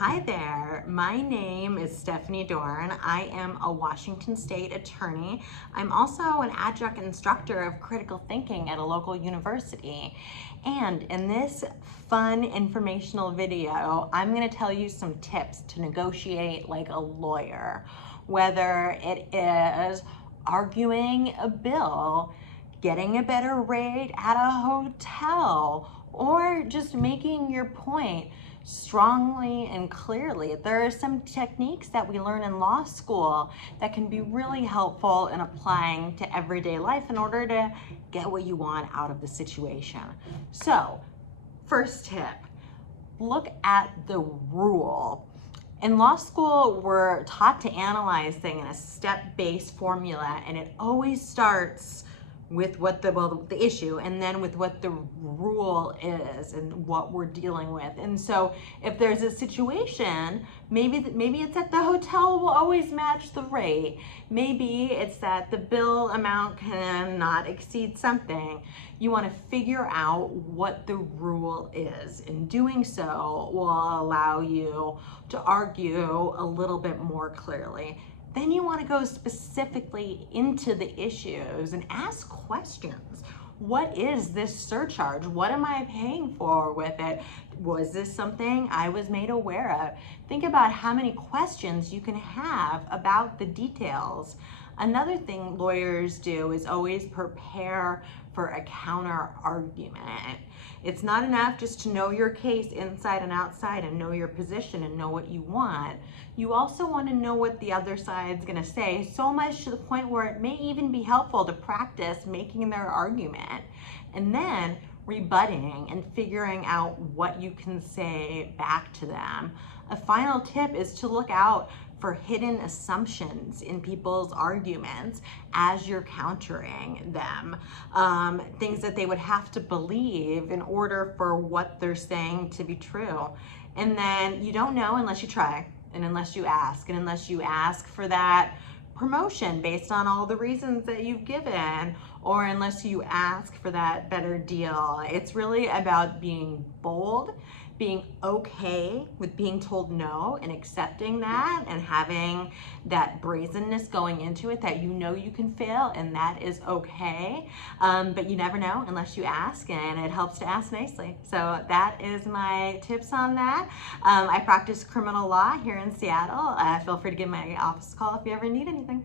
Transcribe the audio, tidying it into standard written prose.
Hi there, my name is Stefanie Dorn. I am a Washington State attorney. I'm also an adjunct instructor of critical thinking at a local university. And in this fun informational video, I'm going to tell you some tips to negotiate like a lawyer, whether it is arguing a bill, getting a better rate at a hotel, or just making your point strongly and clearly. There are some techniques that we learn in law school that can be really helpful in applying to everyday life in order to get what you want out of the situation. So, first tip, look at the rule. In law school, we're taught to analyze things in a step-based formula, and it always starts with what the issue, and then with what the rule is and what we're dealing with. And so if there's a situation, maybe it's that the hotel will always match the rate. Maybe it's that the bill amount cannot exceed something. You want to figure out what the rule is. In doing so will allow you to argue a little bit more clearly. Then you want to go specifically into the issues and ask questions. What is this surcharge? What am I paying for with it? Was this something I was made aware of? Think about how many questions you can have about the details. Another thing lawyers do is always prepare for a counter argument. It's not enough just to know your case inside and outside and know your position and know what you want. You also want to know what the other side's going to say, so much to the point where it may even be helpful to practice making their argument and then rebutting and figuring out what you can say back to them. A final tip is to look out for hidden assumptions in people's arguments as you're countering them. Things that they would have to believe in order for what they're saying to be true. And then you don't know unless you try, and unless you ask, and unless you ask for that promotion based on all the reasons that you've given, or unless you ask for that better deal. It's really about being bold, being okay with being told no and accepting that, and having that brazenness going into it that you know you can fail and that is okay. But you never know unless you ask, and it helps to ask nicely. So that is my tips on that. I practice criminal law here in Seattle. Feel free to give my office a call if you ever need anything.